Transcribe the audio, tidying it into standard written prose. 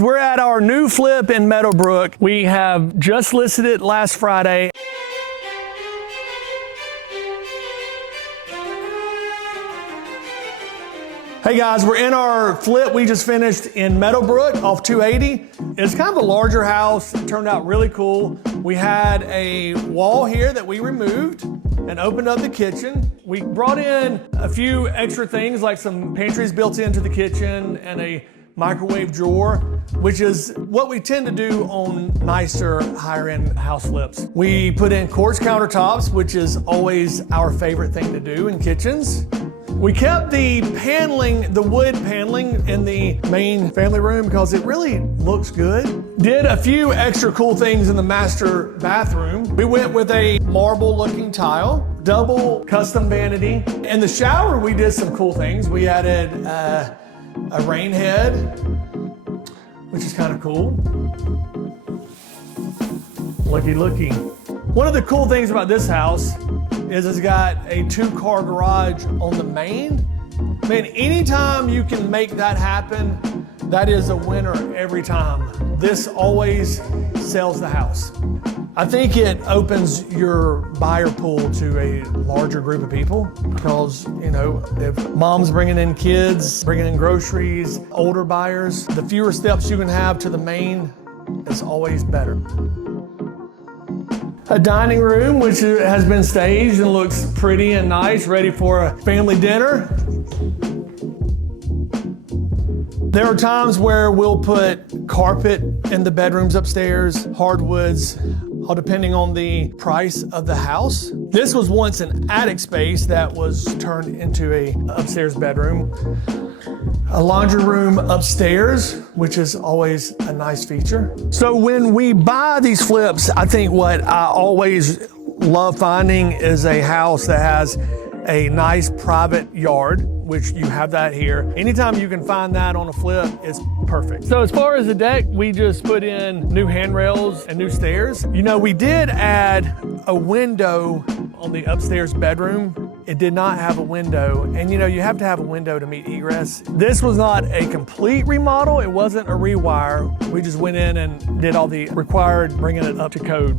We're at our new flip in Meadow Brook. We have just listed it last Friday. Hey guys, we're in our flip we just finished in Meadow Brook off 280. It's kind of a larger house. It turned out really cool. We had a wall here that we removed and opened up the kitchen. We brought in a few extra things like some pantries built into the kitchen and a microwave drawer, which is what we tend to do on nicer, higher end house flips. We put in quartz countertops, which is always our favorite thing to do in kitchens. We kept the paneling, the wood paneling in the main family room because it really looks good. Did a few extra cool things in the master bathroom. We went with a marble looking tile, double custom vanity. In the shower, we did some cool things. We added a rain head, which is kind of cool. Looky, looky. One of the cool things about this house is it's got a 2-car garage on the main. Man, anytime you can make that happen, that is a winner every time. This always sells the house. I think it opens your buyer pool to a larger group of people because, you know, if mom's bringing in kids, bringing in groceries, older buyers, the fewer steps you can have to the main is always better. A dining room, which has been staged and looks pretty and nice, ready for a family dinner. There are times where we'll put carpet in the bedrooms upstairs, hardwoods, all depending on the price of the house. This was once an attic space that was turned into an upstairs bedroom. A laundry room upstairs, which is always a nice feature. So when we buy these flips, I think what I always love finding is a house that has a nice private yard, which you have that here. Anytime you can find that on a flip, it's perfect. So as far as the deck, we just put in new handrails and new stairs. You know, we did add a window on the upstairs bedroom. It did not have a window, and you know, you have to have a window to meet egress. This was not a complete remodel. It wasn't a rewire. We just went in and did all the required, bringing it up to code.